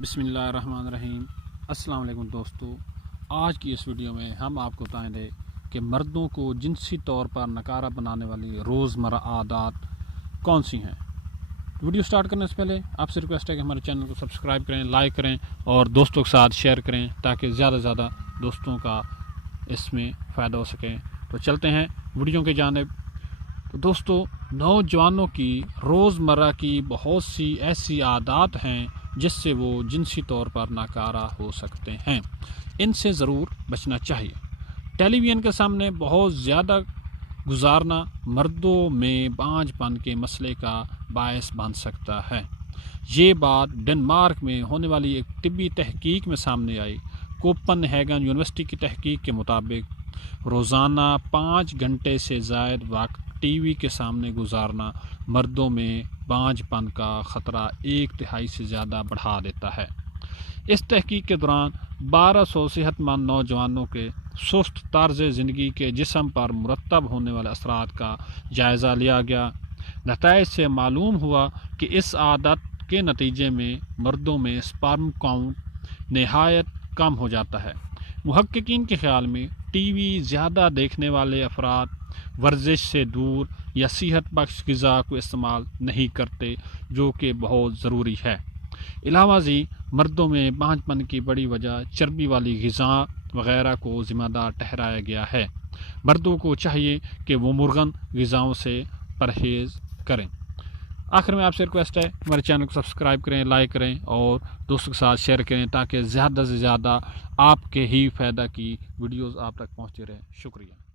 بسم اللہ الرحمن الرحیم۔ السلام علیکم دوستو، آج کی اس ویڈیو میں ہم آپ کو بتائیں گے کہ مردوں کو جنسی طور پر ناکارہ بنانے والی روزمرہ عادات کون سی ہیں۔ ویڈیو سٹارٹ کرنے سے پہلے آپ سے ریکویسٹ ہے کہ ہمارے چینل کو سبسکرائب کریں، لائک کریں اور دوستوں کے ساتھ شیئر کریں تاکہ زیادہ سے زیادہ دوستوں کا اس میں فائدہ ہو سکے۔ تو چلتے ہیں ویڈیو کی جانب۔ تو دوستو، نوجوانوں کی روزمرہ کی بہت سی ایسی عادات ہیں جس سے وہ جنسی طور پر ناکارہ ہو سکتے ہیں، ان سے ضرور بچنا چاہیے۔ ٹیلی ویژن کے سامنے بہت زیادہ گزارنا مردوں میں بانجھ پن کے مسئلے کا باعث بن سکتا ہے۔ یہ بات ڈنمارک میں ہونے والی ایک طبی تحقیق میں سامنے آئی۔ کوپن ہیگن یونیورسٹی کی تحقیق کے مطابق روزانہ 5 گھنٹے سے زائد وقت ٹی وی کے سامنے گزارنا مردوں میں بانجھ پن کا خطرہ 1/3 سے زیادہ بڑھا دیتا ہے۔ اس تحقیق کے دوران 1200 صحت مند نوجوانوں کے سست طرز زندگی کے جسم پر مرتب ہونے والے اثرات کا جائزہ لیا گیا۔ نتائج سے معلوم ہوا کہ اس عادت کے نتیجے میں مردوں میں سپرم کاؤنٹ نہایت کم ہو جاتا ہے۔ محققین کے خیال میں ٹی وی زیادہ دیکھنے والے افراد ورزش سے دور یا صحت بخش غذا کو استعمال نہیں کرتے، جو کہ بہت ضروری ہے۔ علاوہ ازیں مردوں میں بانجھ پن کی بڑی وجہ چربی والی غذا وغیرہ کو ذمہ دار ٹھہرایا گیا ہے۔ مردوں کو چاہیے کہ وہ مرغن غذاؤں سے پرہیز کریں۔ آخر میں آپ سے ریکویسٹ ہے ہمارے چینل کو سبسکرائب کریں، لائک کریں اور دوستوں کے ساتھ شیئر کریں تاکہ زیادہ سے زیادہ آپ کے ہی فائدہ کی ویڈیوز آپ تک پہنچتے رہیں۔ شکریہ۔